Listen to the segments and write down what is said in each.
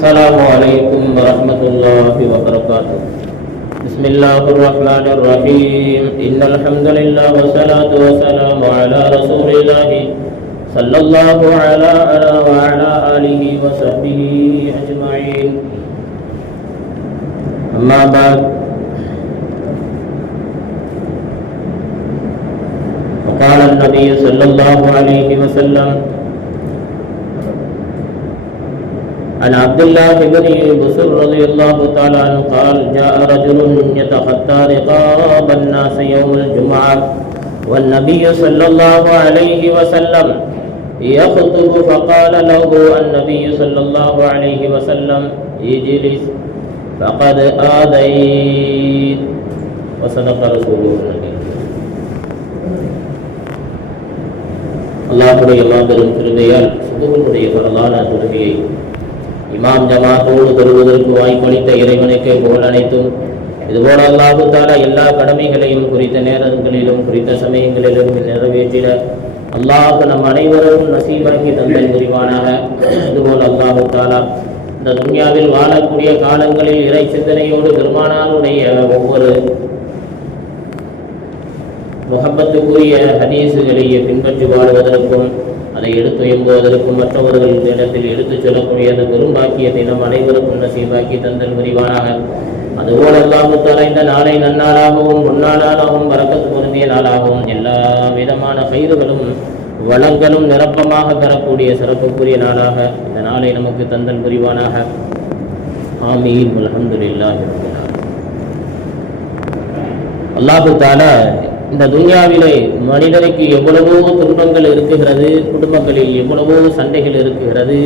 السلام عليكم ورحمة الله وبركاته. بسم الله الرحمن الرحيم. إن الحمد لله والصلاة والسلام على رسول الله صلى الله وعلى آله وصحبه أجمعين. أما بعد، فقال النبي صلى الله عليه وسلم عن عبد الله بن بصر رضي الله تعالى عنه قال: جاء رجل يتخطى رقاب الناس يوم الجمعة والنبي صلى الله عليه وسلم يخطب، فقال له النبي صلى الله عليه وسلم: اجلس فقد آذيت. وصدق رسوله النبي. அல்லாஹ்வுடைய மாபெரும் கிருபையால் சுபஹுடைய பரலான தொழுகையை இமாம் ஜமாத்தோடு தொழுவதற்கு வாய்ப்பளித்த இறைவனுக்கு புகழ் அனைத்தும். இதுபோல அல்லாஹு தஆலா எல்லா கடமைகளையும் குறித்த நேரங்களிலும் குறித்த சமயங்களிலும் நிறைவேற்றிட அல்லாஹ் நம் அனைவரும் நசீபாக்கி தந்தல் புரிவானாக. இதுபோல் அல்லாஹு தஆலா இந்த துன்யாவில் வாழக்கூடிய காலங்களில் இறை சிந்தனையோடு பெருமானாருடைய ஒவ்வொரு முஹப்பத்துக்குரிய ஹதீஸுகளை பின்பற்றி வாழ்வதற்கும் அதை எடுத்து எம்புவதற்கும் மற்றவர்களிடத்தில் எடுத்துச் சொல்லக்கூடிய அந்த பெரும்பாக்கியத்தை நம் அனைவருக்கும் நசீபாக்கி தந்தல் விரிவானாக. அதுபோல் அல்லாஹ் தஆலா இந்த நாளை நன்னாளாகவும் பொன்னாளாகவும் பரக்கத்து பொருந்திய நாளாகவும் எல்லா விதமான கயிறுகளும் வளங்களும் நிரப்பமாக பெறக்கூடிய சிறப்புக்குரிய நாளாக இந்த நாளை நமக்கு தந்தல் புரிவானாக. ஆமீன். அல்ஹம்துலில்லாஹி ரப்பில் ஆலமீன். அல்லாஹ் தஆலா இந்த துன்யாவிலே மனிதனுக்கு எவ்வளவோ துன்பங்கள் இருக்குகிறது, குடும்பங்களில் எவ்வளவோ சண்டைகள் இருக்குகிறது,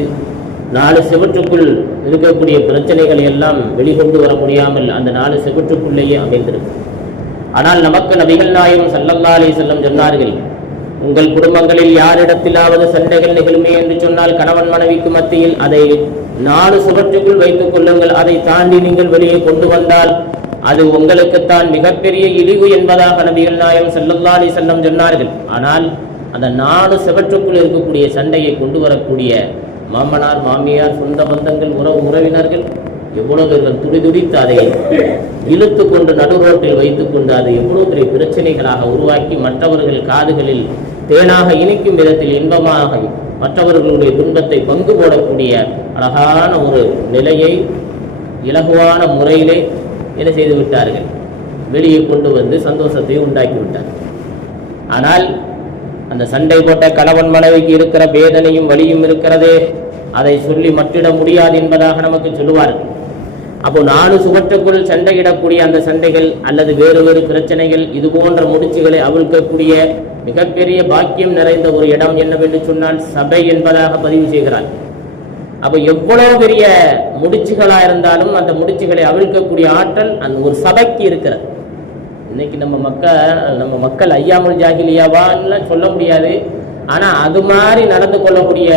நாலு செவற்றுக்குள் இருக்கக்கூடிய பிரச்சனைகளை எல்லாம் வெளிக்கொண்டு வர முடியாமல் அந்த நாலு செவற்றுக்குள்ளேயே அமைந்திருக்கு. ஆனால் நமக்கு நபிகள் நாயகம் ஸல்லல்லாஹு அலைஹி வஸல்லம் சொன்னார்கள், உங்கள் குடும்பங்களில் யாரிடத்திலாவது சண்டைகள் நிகழுமே என்று சொன்னால் கணவன் மனைவிக்கு மத்தியில் அதை நாலு சுவற்றுக்குள் வைத்துக் கொள்ளுங்கள். அதை தாண்டி நீங்கள் வெளியே கொண்டு வந்தால் அது உங்களுக்குத்தான் மிகப்பெரிய இழிவு என்பதாக நபிகள் நாயகம் ஸல்லல்லாஹு அலைஹி வஸல்லம் சொன்னார்கள். ஆனால் அந்த நாலு செவற்றுக்குள் இருக்கக்கூடிய சண்டையை கொண்டு வரக்கூடிய மாமனார், மாமியார், சொந்த பந்தங்கள், உறவினர்கள் எவ்வளவு பேர்கள் துடிதுடித்து அதை இழுத்து கொண்டு நடு ரோட்டில் வைத்துக் கொண்டு அதை எவ்வளவு பெரிய பிரச்சனைகளாக உருவாக்கி மற்றவர்கள் காதுகளில் தேனாக இனிக்கும் விதத்தில் இன்பமாக மற்றவர்களுடைய துன்பத்தை பங்கு போடக்கூடிய அழகான ஒரு நிலையை இலகுவான முறையிலே என்ன செய்து விட்டார்கள், வெளியே கொண்டு வந்து சந்தோஷத்தை உண்டாக்கி விட்டார்கள். ஆனால் அந்த சண்டை போட்ட கணவன் மனைவிக்கு இருக்கிற வேதனையும் வலியும் இருக்கிறதே, அதை சொல்லி மட்டிட முடியாது என்பதாக நமக்கு சொல்லுவார்கள். அப்போ நாலு சுவற்றுக்குள் சண்டையிடக்கூடிய அந்த சண்டைகள் அல்லது வேறு வேறு பிரச்சனைகள் இது போன்ற முடிச்சுகளை அவிழ்க்கக்கூடிய மிகப்பெரிய பாக்கியம் நிறைந்த ஒரு இடம் என்னவென்று சொன்னால் சபை என்பதாக பதிவு செய்கிறார். அப்போ எவ்வளவு பெரிய முடிச்சுகளா இருந்தாலும் அந்த முடிச்சுகளை அவிழ்க்கக்கூடிய ஆற்றல் அந்த ஒரு சபைக்கு இருக்கிறது. இன்னைக்கு நம்ம மக்கள் ஐயாமுல் ஜாஹிலியாவான்னு சொல்ல முடியாது, ஆனா அது மாதிரி நடந்து கொள்ளக்கூடிய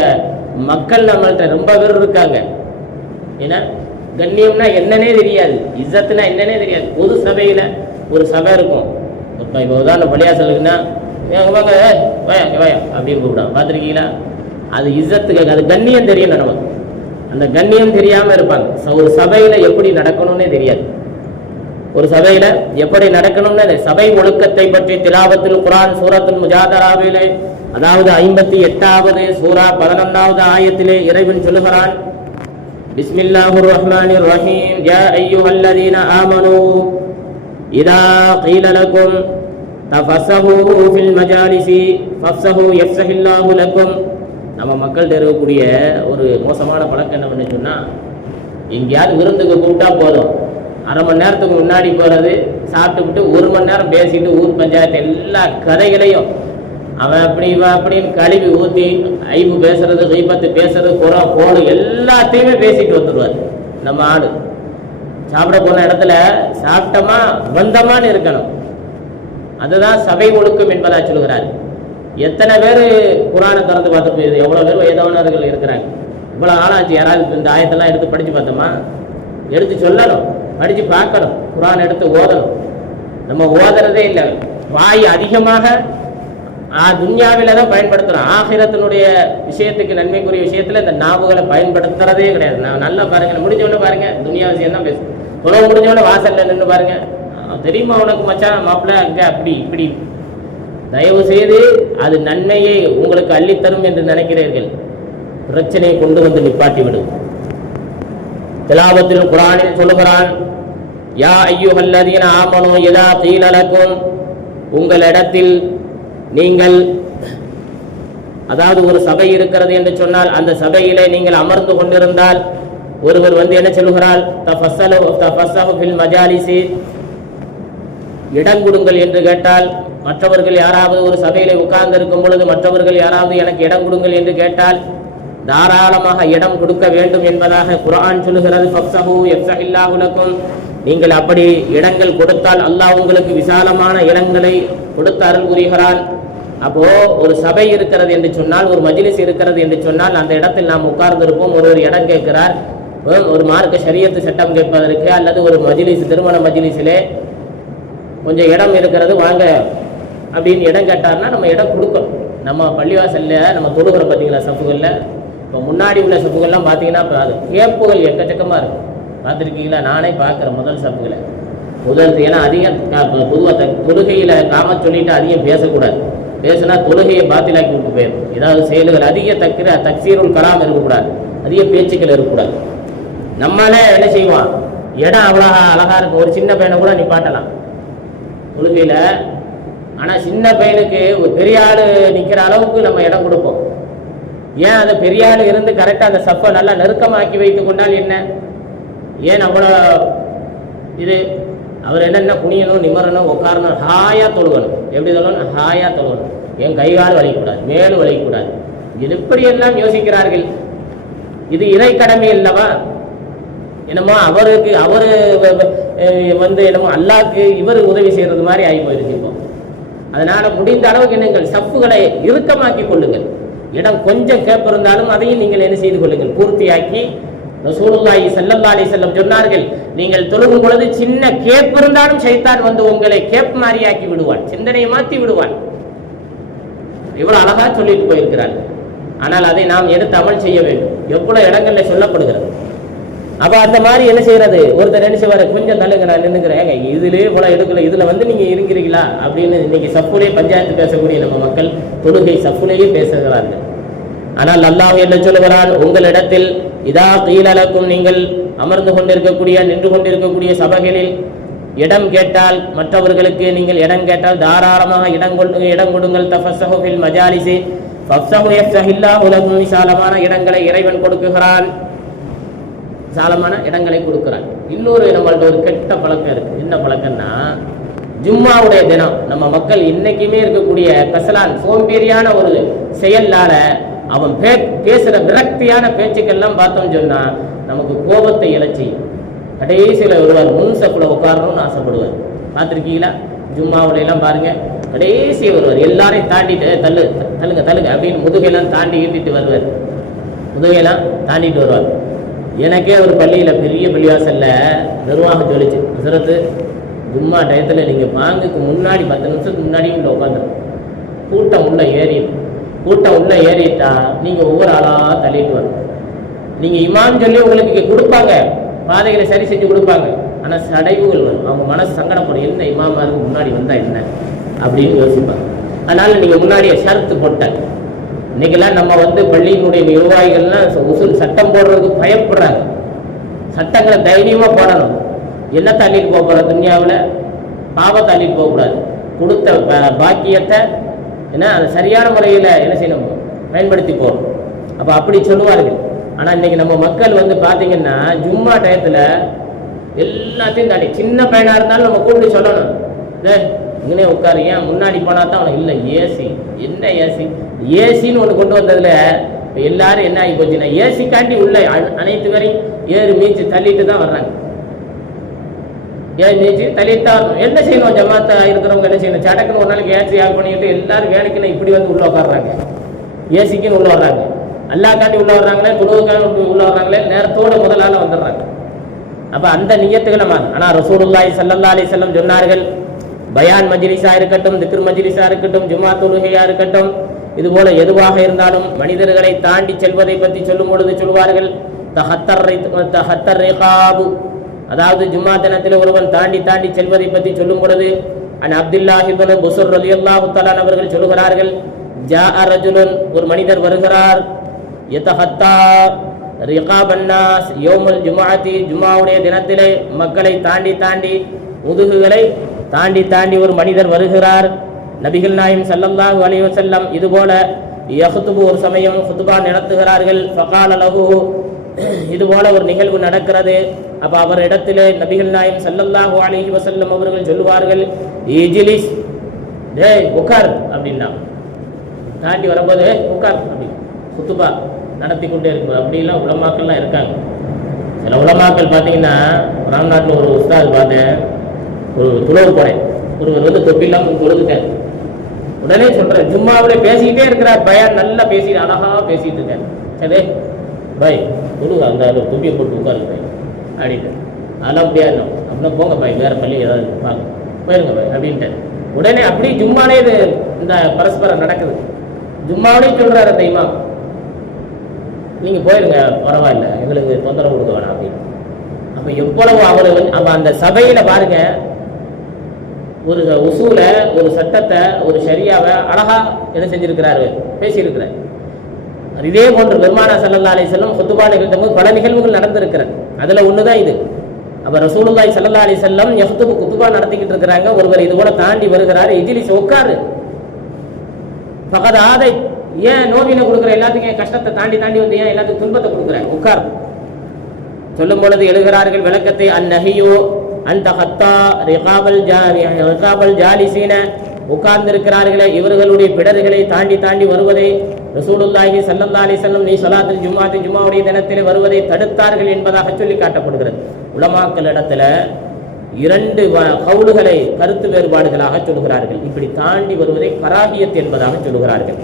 மக்கள் நம்மள்கிட்ட ரொம்ப பேர் இருக்காங்க. ஏன்னா கண்ணியம்னா என்னன்னே தெரியாது, இஸ்ஸத்துனா என்னன்னே தெரியாது. பொது சபையில ஒரு சபை இருக்கும், இப்போ உதாரணம் பள்ளியாசலுக்குன்னா வாங்க வாயா அப்படின்னு கூப்பிடுவோம், பார்த்துருக்கீங்களா? அது இஸ்ஸத்துக்கு அது கண்ணியம் தெரியணும். நமக்கு அந்த கண்ணியம் தெரியாம இருப்பாங்க. ஒரு சபையில எப்படி நடக்கணும்னே தெரியாது. ஒரு சபையில எப்படி நடக்கணும்னு சபை ஒழுக்கத்தை பற்றி திலாவத்துல் குர்ஆன் சூரத்துல் முஜாதராவிலே, அதாவது 58வது சூரா 11வது ஆயத்திலே இறைவன் சொல்லுகிறான், பிஸ்மில்லாஹிர் ரஹ்மானிர் ரஹீம், யா அய்யுஹல்லதீன ஆமனூ இதா கீல லகும் தஃபஸஹூ ஃபில் மஜாலிஸி ஃபஃப்ஸஹூ யஃப்ஸஹில்லாஹு லகும். நம்ம மக்கள்கிட்ட இருக்கக்கூடிய ஒரு மோசமான பழக்கம் என்னன்னு சொன்னால், எங்கேயாவது விருந்துக்கு கூப்பிட்டா போதும், அரை மணி நேரத்துக்கு முன்னாடி போகிறது, சாப்பிட்டுவிட்டு ஒரு மணி நேரம் பேசிட்டு ஊர் பஞ்சாயத்து எல்லா கதைகளையும் அவன் அப்படி இவன் அப்படின்னு கழுவி ஊற்றி ஐப்பு பேசுறது, கைப்பத்து பேசுறது, குறம் கோடு எல்லாத்தையுமே பேசிட்டு வந்துடுவார். நம்ம ஆடு சாப்பிட போன இடத்துல சாப்பிட்டமா வந்தமான்னு இருக்கணும். அதுதான் சபை ஒழுக்கம் என்பதா சொல்கிறார். எத்தனை பேர் குர்ஆனை திறந்து பார்த்துட்டு போயிடுது, எவ்வளோ பேர் வயதானவர்கள் இருக்கிறாங்க. இவ்வளோ ஆளாச்சு, யாராவது இந்த ஆயத்தெல்லாம் எடுத்து படித்து பார்த்தோமா? எடுத்து சொல்லணும், படித்து பார்க்கணும், குர்ஆன் எடுத்து ஓதணும். நம்ம ஓதுறதே இல்லை. வாய் அதிகமாக துன்யாவில தான் பயன்படுத்துறோம். ஆகிரத்தினுடைய விஷயத்துக்கு நன்மைக்குரிய விஷயத்துல இந்த நாவுகளை பயன்படுத்துறதே கிடையாது. நான் நல்லா பாருங்க, முடிஞ்சவொடனே பாருங்க துன்யா விஷயம் தான் பேசும். உணவு முடிஞ்சவொடனே வாசல்ல நின்று பாருங்க, தெரியுமா உனக்கு மச்சான் மாப்பிள்ள அங்க அப்படி இப்படி. தயவு செய்து அது நன்மையை உங்களுக்கு அள்ளித்தரும் என்று நினைக்கிறீர்கள், பிரச்சனையை கொண்டு வந்து நிப்பாட்டி விடும். திலாவத்தில் குர்ஆனில் சொல்லுகிறான், யா அய்யுஹல்லதீன ஆமனூ இதா கீல லக்கும், உங்களிடத்தில் நீங்கள், அதாவது ஒரு சபை இருக்கிறது என்று சொன்னால் அந்த சபையிலே நீங்கள் அமர்ந்து கொண்டிருந்தால் ஒருவர் வந்து என்ன சொல்லுகிறார், தஃபஸ்ஸஹு ஃபில் மஜாலிஸி, இடம் கொடுங்கள் என்று கேட்டால், மற்றவர்கள் யாராவது ஒரு சபையிலே உட்கார்ந்து இருக்கும் பொழுது மற்றவர்கள் யாராவது எனக்கு இடம் கொடுங்கள் என்று கேட்டால் தாராளமாக இடம் கொடுக்க வேண்டும் என்பதாக குர்ஆன் சொல்லுகிறது. ஃபஃப்ஸஹு யஃப்ஸஹில்லாஹு லக்கும், நீங்கள் அப்படி இடங்கள் கொடுத்தால் அல்லாஹ் உங்களுக்கு விசாலமான இடங்களை கொடுத்து அருள் புரிகிறான். அப்போ ஒரு சபை இருக்கிறது என்று சொன்னால், ஒரு மஜ்லிஸ் இருக்கிறது என்று சொன்னால், அந்த இடத்தில் நாம் உட்கார்ந்திருப்போம். ஒரு இடம் கேட்கிறார், ஒரு மார்க்க ஷரியத்து சட்டம் கேட்பதற்கு, அல்லது ஒரு மஜ்லிஸ் திருமண மஜ்லிஸிலே கொஞ்சம் இடம் இருக்கிறது வாங்க அப்படின்னு இடம் கேட்டார்னா நம்ம இடம் கொடுக்கணும். நம்ம பள்ளிவாசல்ல நம்ம தொழுகிற பார்த்தீங்களா சப்புகளில், இப்போ முன்னாடி உள்ள சப்புகள்லாம் பார்த்தீங்கன்னா இப்போ அது கேப்புகள் எக்கச்சக்கமாக இருக்கும். பார்த்துருக்கீங்களா? நானே பார்க்குறேன் முதல் சப்புகளை. ஏன்னா அதிகம் பொதுவாக தொழுகையில் காம சொல்லிட்டு அதிகம் பேசக்கூடாது. பேசினா தொழுகையை பாத்திலாக்கி விட்டு போயிடும். ஏதாவது செயல்கள் அதிக தக்சீருல் கலாம் இருக்கக்கூடாது, அதிக பேச்சுக்கள் இருக்கக்கூடாது. நம்மளே என்ன செய்வோம், இடம் அவ்வளோ அழகாக இருக்கும், ஒரு சின்ன பையனை கூட நிப்பாட்டலாம் தொழுகையில். ஆனால் சின்ன பையனுக்கு ஒரு பெரிய ஆள் நிற்கிற அளவுக்கு நம்ம இடம் கொடுப்போம். ஏன் அந்த பெரிய ஆள் இருந்து கரெக்டாக அந்த சப்பை நல்லா நெருக்கமாக்கி வைத்து கொண்டால் என்ன, ஏன் அவ்வளோ இது அவர் என்னென்ன குனியணும், நிமரணும், உட்காரணும், ஹாயாக தொழுகணும். எப்படி தொழணும்? ஹாயாக தொழுகணும். என் கைகால் வலிக்கூடாது, மேலும் வலிக்கூடாது. எப்படியெல்லாம் யோசிக்கிறார்கள். இது இறை கடமை இல்லவா? என்னமோ அவருக்கு அவரு வந்து என்னமோ அல்லாஹ்க்கு இவர் உதவி செய்யறது மாதிரி ஆகி போயிருச்சு இப்போ. அதனால முடிந்த அளவுக்கு நீங்கள் சப்புகளை இறுக்கமாக்கி கொள்ளுங்கள். இடம் கொஞ்சம் கேப் இருந்தாலும் அதையும் நீங்கள் என்ன செய்து கொள்ளுங்கள், பூர்த்தியாக்கி. ரசூலுல்லாஹி ஸல்லல்லாஹு அலைஹி வஸல்லம் சொன்னார்கள், நீங்கள் தொழுகும் பொழுது சின்ன கேப் இருந்தாலும் ஷைத்தான் வந்து உங்களை கேப் மாதிரியாக்கி விடுவான், சிந்தனையை மாற்றி விடுவான். இவ்வளவு அழகா சொல்லிட்டு போயிருக்கிறார்கள். ஆனால் அதை நாம் எடுத்து அமல் செய்ய வேண்டும். எவ்வளவு இடங்கள்ல சொல்லப்படுகிறது. அப்ப அந்த மாதிரி என்ன செய்யறது, ஒருத்தர் என்ன செய்வாரு, கொஞ்சம் தள்ளுங்க நான் நின்னுக்கிறேன், இதுலயே இவ்வளவு எடுக்கல, இதுல வந்து நீங்க இருக்கிறீங்களா அப்படின்னு இன்னைக்கு சப்புலே பஞ்சாயத்து பேசக்கூடிய நம்ம மக்கள் தொழுகை சப்புலேயே பேசுகிறார்கள். ஆனால் அல்லாஹ் என்ன சொல்லுகிறான், உங்களிடத்தில் இதா கீல லக்கும், நீங்கள் அமர்ந்து கொண்டிருக்கக்கூடிய நின்று கொண்டிருக்கக்கூடிய சபைகளில் இடம் கேட்டால், மற்றவர்களுக்கு நீங்கள் இடம் கேட்டால் தாராளமாக இடம் கொடுங்கள். தஃபஸ்ஸஹு ஃபில் மஜாலிஸி ஃபஃப்ஸஹு யஃப்ஸஹில்லாஹு லக்கும், விசாலமான இடங்களை இறைவன் கொடுக்குகிறான், விசாலமான இடங்களை கொடுக்கிறான். இன்னொரு நம்மள்ட்ட ஒரு கெட்ட பழக்கம் இருக்கு. என்ன பழக்கம்னா, ஜும்மாவுடைய தினம் நம்ம மக்கள் இன்னைக்குமே இருக்கக்கூடிய கசலான் சோம்பேறியான ஒரு செயலால அவன் பேசுற விரக்தியான பேச்சுக்கள்லாம் பார்த்தோம் சொன்னா நமக்கு கோபத்தை இழச்சி கடைசியில் வருவார், முன்சப்புல உட்காரணும்னு ஆசைப்படுவார். பார்த்துருக்கீங்களா? ஜும்மாவுல எல்லாம் பாருங்க, கடைசி வருவார், எல்லாரையும் தாண்டிட்டு தள்ளுங்க தள்ளுங்க அப்படின்னு முதுகையெல்லாம் தாண்டி ஈட்டிட்டு வருவார், முதுகையெல்லாம் தாண்டிட்டு வருவார். எனக்கே ஒரு பள்ளியில் பெரிய பள்ளிவாசல்ல நிர்வாகம் சொல்லிச்சு, ஹசரத்து ஜும்மா டயத்தில் நீங்கள் பாங்குக்கு முன்னாடி 10 நிமிஷத்துக்கு முன்னாடியும் உள்ள உட்காந்துரும், கூட்டம் உள்ள ஏறிட்டா நீங்கள் ஒவ்வொரு ஆளாக தள்ளிட்டு வரணும். நீங்கள் இமாம் சொல்லி உங்களுக்கு கொடுப்பாங்க, பாதைகளை சரி செஞ்சு கொடுப்பாங்க. ஆனால் சடைவுகள் வரும், அவங்க மனசு சங்கடப்படும், என்ன இமாமாருக்கு முன்னாடி வந்தால் என்ன அப்படின்னு யோசிப்பாங்க. அதனால் நீங்கள் முன்னாடியே ஷர்த்து போட்டாங்க. இன்னைக்கெல்லாம் நம்ம வந்து பள்ளியினுடைய நிர்வாகிகள்லாம் உசுல் சட்டம் போடுறதுக்கு பயப்படுறாங்க. சட்டங்களை தைரியமாக போடணும். என்ன தள்ளிட்டு போக போகிற துன்யாவில் பாவம் தள்ளிட்டு போகக்கூடாது. கொடுத்த பாக்கியத்தை ஏன்னா அதை சரியான முறையில் என்ன செய்யணும், பயன்படுத்தி போகணும். அப்போ அப்படி சொல்லுவார்கள். ஆனால் இன்னைக்கு நம்ம மக்கள் வந்து பார்த்தீங்கன்னா ஜும்மா டயத்தில் எல்லாத்தையும் தாண்டி, சின்ன பையனாக இருந்தாலும் நம்ம கூப்பிட்டு சொல்லணும், இங்கனே உட்காரு, ஏன் முன்னாடி போனா தான் அவனுக்கு இல்லை ஏசி, என்ன ஏசின்னு ஒன்று கொண்டு வந்ததுல எல்லாரும் என்ன ஆகி போச்சுன்னா ஏசி காட்டி உள்ள அனைத்து வரையும் ஏறு மீச்சு தள்ளிட்டு தான் வர்றாங்க. ஏறு மீச்சு தள்ளிட்டு தான் வரணும். என்ன செய்யணும், ஜமாத்தா இருக்கிறவங்க என்ன செய்யணும், சடக்குன்னு ஒரு நாளைக்கு ஏசி ஆஃப் பண்ணிட்டு எல்லாரும் வேலைக்குன்னு இப்படி வந்து உள்ள உட்காடுறாங்க, ஏசிக்குன்னு உள்ள வர்றாங்க. அல்லா காட்டி உள்ள வர்றாங்களே, குழுவுக்காக உள்ள வர்றாங்களே, நேரத்தோட முதலால வந்துடுறாங்க. அப்ப அந்த நியத்துக்கு நம்ம, ஆனா ரசூலுல்லாஹி ஸல்லல்லாஹு அலைஹி வஸல்லம் சொன்னார்கள், பயான் மஜ்லிஸா இருக்கட்டும், திக்ர் மஜ்லிஸா இருக்கட்டும், ஜும்மா தொழுகையா இருக்கட்டும், இது போல எதுவாக இருந்தாலும் மனிதர்களை தாண்டி செல்வதை பற்றி சொல்லும் பொழுது சொல்வார்கள் தஹத்தர் ரிகாபு, அதாவது ஜும்மா தினத்தில் ஒருவன் தாண்டி தாண்டி செல்வதை பற்றி சொல்லும் பொழுது அப்துல்லாஹ் இப்னு புஸ்ர் ரலியல்லாஹு தஆலா அவர்கள் சொல்கிறார்கள், ஜாஅ ரஜுலுன், ஒரு மனிதர் வருகிறார், யதஹத்தா ரிகாபன் நாஸ் யௌமுல் ஜும்ஆத்தி, ஜும்மாவுடைய தினத்திலே மக்களை தாண்டி தாண்டி முதுகுகளை தாண்டி தாண்டி ஒரு மனிதர் வருகிறார். நபிகள் நாயகம் ஸல்லல்லாஹு அலைஹி வஸல்லம் இதுபோல யஹ்துபு, ஒரு சமயம் குத்பா நடத்துகிறார்கள். ஃபகால லஹு, இதுபோல ஒரு நிகழ்வு நடக்கிறது. அப்ப அவர் இடத்திலே நபிகள் நாயகம் ஸல்லல்லாஹு அலைஹி வஸல்லம் அவர்கள் சொல்லுவார்கள், இஜ்லிஸ், டேய் உட்கார் அப்படின்னா, தாண்டி வரும்போது உட்கார் அப்படி குத்பா நடத்தி கொண்டே இருக்கு. அப்படிலாம் உலமாக்கள்லாம் இருக்காங்க. சில உலமாக்கள் பார்த்தீங்கன்னா, ராம்நாட்டில் ஒரு உஸ்தாது பார்த்தேன், ஒரு துளவு போறேன், ஒருவர் தொப்பிலாம் கொடுத்துட்டார். உடனே சொல்றேன், ஜும்மாவில் பேசிக்கிட்டே இருக்கிறார், பயான் நல்லா பேசிட்டு அழகா பேசிட்டு இருக்காரு. சரி பாய் கொடுங்க, அந்த தொப்பியை போட்டு உட்காருங்க பாய் அப்படின்ட்டு. அதெல்லாம் முடியாது அப்படின்னா போங்க பாய், வேற பள்ளி ஏதாவது பாங்க போயிருங்க பாய் அப்படின்ட்டு. உடனே அப்படி ஜும்மாலே இது இந்த பரஸ்பரம் நடக்குது. ஜும்மாவிலே சொல்றாரு அந்த இமாம், நீங்க போயிருங்க பரவாயில்ல, எங்களுக்கு தொந்தரவு கொடுக்க வேணாம் அப்படின்னு. அப்ப எவ்வளவு அவரு அப்ப அந்த சபையில பாருங்க, ஒரு உசூல, ஒரு சட்டத்தை, ஒரு ஷரியாவை அழகா என்ன செஞ்சிருக்கிறாரு, பேசியிருக்கிறார். இதே போன்று பெருமானா ஸல்லல்லாஹு அலைஹி வஸல்லம் குத்பா நிகழ்த்தும் பல நிகழ்வுகள் நடந்திருக்கிறது. அதுல ஒண்ணுதான் இது. அப்ப ரசூலுல்லாஹி ஸல்லல்லாஹு அலைஹி வஸல்லம் யஹ்துபு, குத்பா நடத்திக்கிட்டு இருக்கிறாங்க. ஒருவர் இது போல தாண்டி வருகிறாரு, இஜ்லிஸ் உட்காரு, ஃபகத் ஆதை, ஏன் நோவினை கொடுக்குற, எல்லாத்துக்கும் கஷ்டத்தை தாண்டி தாண்டி வந்து ஏன் எல்லாத்துக்கும் துன்பத்தை கொடுக்குற, உட்கார் சொல்லும் பொழுது எழுகிறார்கள் விளக்கத்தை, அந்நஹியு அந்த ஹத்தா ரிகாபல் ஜாலிசீன, உட்கார்ந்திருக்கிறார்களே இவர்களுடைய பிடர்களை தாண்டி தாண்டி வருவதை ரசூலுல்லாஹி ஸல்லல்லாஹு அலைஹி வஸல்லம் நீ ஸலாத்துல் ஜும்ஆத்தி, ஜும்மாவுடைய தினத்தில் வருவதை தடுத்தார்கள் என்பதாக சொல்லி காட்டப்படுகிறது. உலமாக்கள் இடத்துல இரண்டு கவுலுகளை கருத்து வேறுபாடுகளாக சொல்கிறார்கள். இப்படி தாண்டி வருவதை கராஹியத் என்பதாக சொல்கிறார்கள்.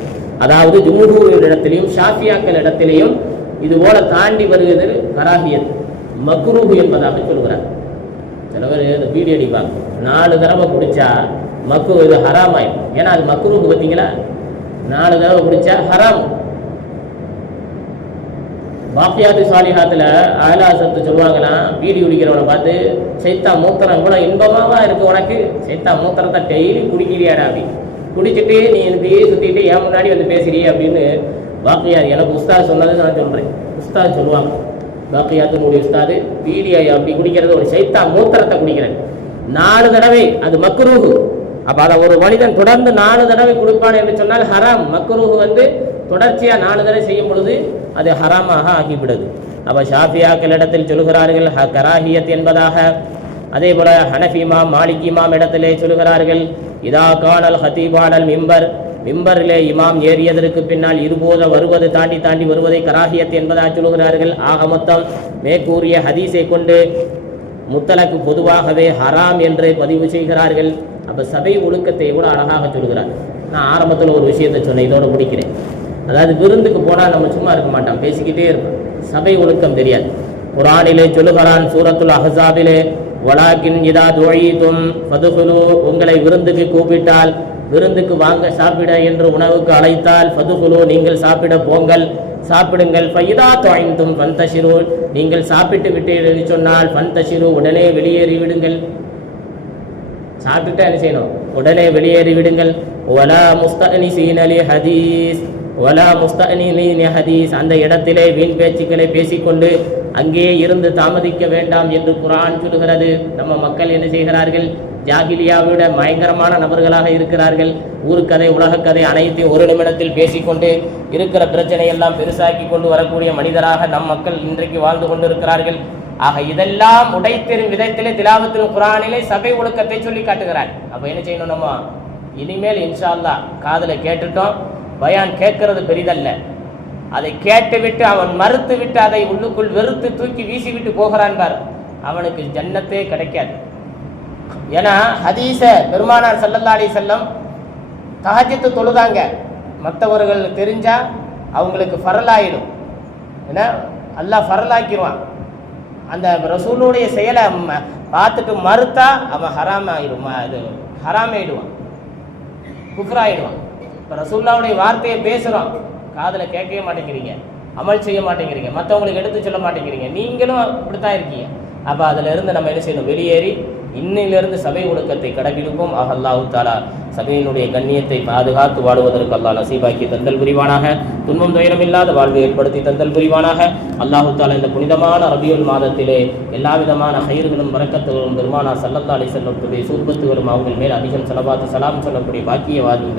அதாவது ஜும்ஹூர் இடத்திலையும் ஷாஃபியாக்கள் இடத்திலையும் இது போல தாண்டி வருவது கராஹியத், மக்ரூஹ் என்பதாக சொல்கிறார். சில பேர் இந்த பீடி அடிப்பாங்க, 4 தடவை குடிச்சா மக்கு இது ஹராம் ஆயிடும். ஏன்னா அது மக்ரூஹ், பார்த்தீங்களா, 4 தடவை குடிச்சா ஹராம். பாக்கியாத்து சாலிஹாத்துல ஆலாசத்து சொல்லுவாங்கன்னா, பீடி குடிக்கிறவனை பார்த்து, சைத்தா மூத்திரம் இவ்வளவு இன்பமாவா இருக்கு உனக்கு, சைத்தா மூத்திரத்தை டெய்லி குடிக்கிறியாடா அப்படி குடிச்சிட்டு நீ இப்படியே சுத்திட்டு ஏன் முன்னாடி வந்து பேசுறியே அப்படின்னு பாக்கியார், எனக்கு உஸ்தாது சொன்னது நான் சொல்றேன். உஸ்தாது சொல்லுவாங்க, பாக்கியாத்தினுடைய உஸ்தாது, பீடியை அப்படி குடிக்கிறது ஒரு சைத்தா மூத்திரத்தை குடிக்கிறது 4 தடவை, அது மக்ரூஹ். அப்ப அதை ஒரு மனிதன் தொடர்ந்து 4 தடவை குடிப்பான் என்று சொன்னால் ஹராம். மக்ரூஹ் தொடர்ச்சியா 4 தடவை செய்யும் பொழுது அது ஹராமாக ஆகிவிடுது. அப்ப ஷாஃபியாக்கள் இடத்தில் சொல்கிறார்கள் கராஹியத் என்பதாக. அதே போல ஹனஃபி இமாம், மாலிக் இமாம் இடத்திலே சொல்கிறார்கள், இதா கானல் ஹதீபானல் மிம்பர், மிம்பரிலே இமாம் ஏறியதற்கு பின்னால் இருபோத வருவது, தாண்டி தாண்டி வருவதை கராஹியத் என்பதாக சொல்கிறார்கள். ஆக மொத்தம் மேற்கூறிய ஹதீஸை கொண்டு முத்தலக்கு பொதுவாகவே ஹராம் என்று பதிவு செய்கிறார்கள். அப்ப சபை ஒழுக்கத்தை எவ்வளவு அழகாக சொல்கிறார். நான் ஆரம்பத்தில் ஒரு விஷயத்தை சொன்னேன், இதோட முடிக்கிறேன். அதாவது விருந்துக்கு போனால் நம்ம சும்மா இருக்க மாட்டோம், பேசிக்கிட்டே இருப்போம். சபை ஒழுக்கம் தெரியாது. குர்ஆனிலே சொல்லுகிறான் சூரத்துல் அஹ்ஸாபிலே, வலாக்கின் இதா துஈதும் ஃபதுகுலு, உங்களை விருந்துக்கு கூப்பிட்டால், விருந்துக்கு வாங்க சாப்பிட என்று உணவுக்கு அழைத்தால், ஃபதுகுலு, நீங்கள் சாப்பிட போங்கள், சாப்பிடுங்கள். ஃபைதா துஇந்தும் ஃபந்தஷிரு, நீங்கள் சாப்பிட்டு விட்டீர்கள் சொன்னால், ஃபந்தஷிரு, உடனே வெளியேறி விடுங்கள். சாப்பிட்டுட்டா என்ன செய்யணும், உடனே வெளியேறி விடுங்கள். வலா முஸ்தஅனிஸீன லி ஹதீஸ், வலா முஸ்தஅனிஸீன ஹதீஸ், அந்த இடத்திலே வீண் பேச்சுக்களை பேசிக்கொண்டு அங்கே இருந்து தாமதிக்க வேண்டாம் என்று குர்ஆன் சொல்கிறது. நம்ம மக்கள் என்ன செய்கிறார்கள், ஜாகிலியாவிட பயங்கரமான நபர்களாக இருக்கிறார்கள். ஊருக்கதை, உலகக்கதை அனைத்தையும் ஒரு நிமிடத்தில் பேசிக்கொண்டு இருக்கிற பிரச்சனையெல்லாம் பெருசாக்கி கொண்டு வரக்கூடிய மனிதராக நம் மக்கள் இன்றைக்கு வாழ்ந்து கொண்டிருக்கிறார்கள். ஆக இதெல்லாம் உடைத்தெறும் விதத்திலே திலாவத்துல் குர்ஆனிலே சபை ஒழுக்கத்தை சொல்லி காட்டுகிறார். அப்ப என்ன செய்யணும், நம்ம இனிமேல் இன்ஷா அல்லாஹ் காதுல கேட்டுட்டோம், பயான் கேட்கறது பெரிதல்ல, அதை கேட்டுவிட்டு அவன் மறுத்து விட்டு அதை உள்ளுக்குள் வெறுத்து தூக்கி வீசி விட்டு போகிறான் பார், அவனுக்கு ஜன்னத்தே கிடைக்காது. ஏன்னா ஹதீஸ பெருமானார் ஸல்லல்லாஹு அலைஹி வஸல்லம் தஹஜ்ஜுத் தொழுதாங்க, மற்றவர்கள் தெரிஞ்சா அவங்களுக்கு ஃபரலாயிடும். ஏன்னா அல்லாஹ் ஃபரலாக்கிடுவான். அந்த ரசூலுடைய செயலை பார்த்துட்டு மறுத்தா அவன் ஹராம் ஆயிடும், அது ஹராமாயிடுவான், குஃப்ராயிடுவான். இப்போ ரசூலுல்லாஹ்வுடைய வார்த்தையை பேசுகிறோம், காதில் கேட்கவே மாட்டேங்கிறீங்க, அமல் செய்ய மாட்டேங்கிறீங்க, மற்றவங்களுக்கு எடுத்து சொல்ல மாட்டேங்கிறீங்க, நீங்களும் இப்படித்தான் இருக்கீங்க. அப்போ அதிலிருந்து நம்ம என்ன செய்யணும்? வெளியேறி இன்னிலிருந்து சபை ஒழுக்கத்தை கடைபிடிப்போம். அல்லாஹ் தஆலா சபையினுடைய கண்ணியத்தை பாதுகாத்து வாழுவதற்கு அல்லாஹ் நசீபாக்கி தந்தல் புரிவானாக. துன்பம் துயரம் இல்லாத வாழ்வை ஏற்படுத்தி தந்தல் புரிவானாக. அல்லாஹ் தஆலா இந்த புனிதமான ரபியுல் மாதத்திலே எல்லா விதமான ஹைர்களும் பரக்கத்துகளும் பெருமானா ஸல்லல்லாஹு அலைஹி வஸல்லம் சூப்பத்துகளும் அவங்க மேல் அதிகம் ஸலவாத்து சலாம் சொல்லக்கூடிய பாக்கியவாதி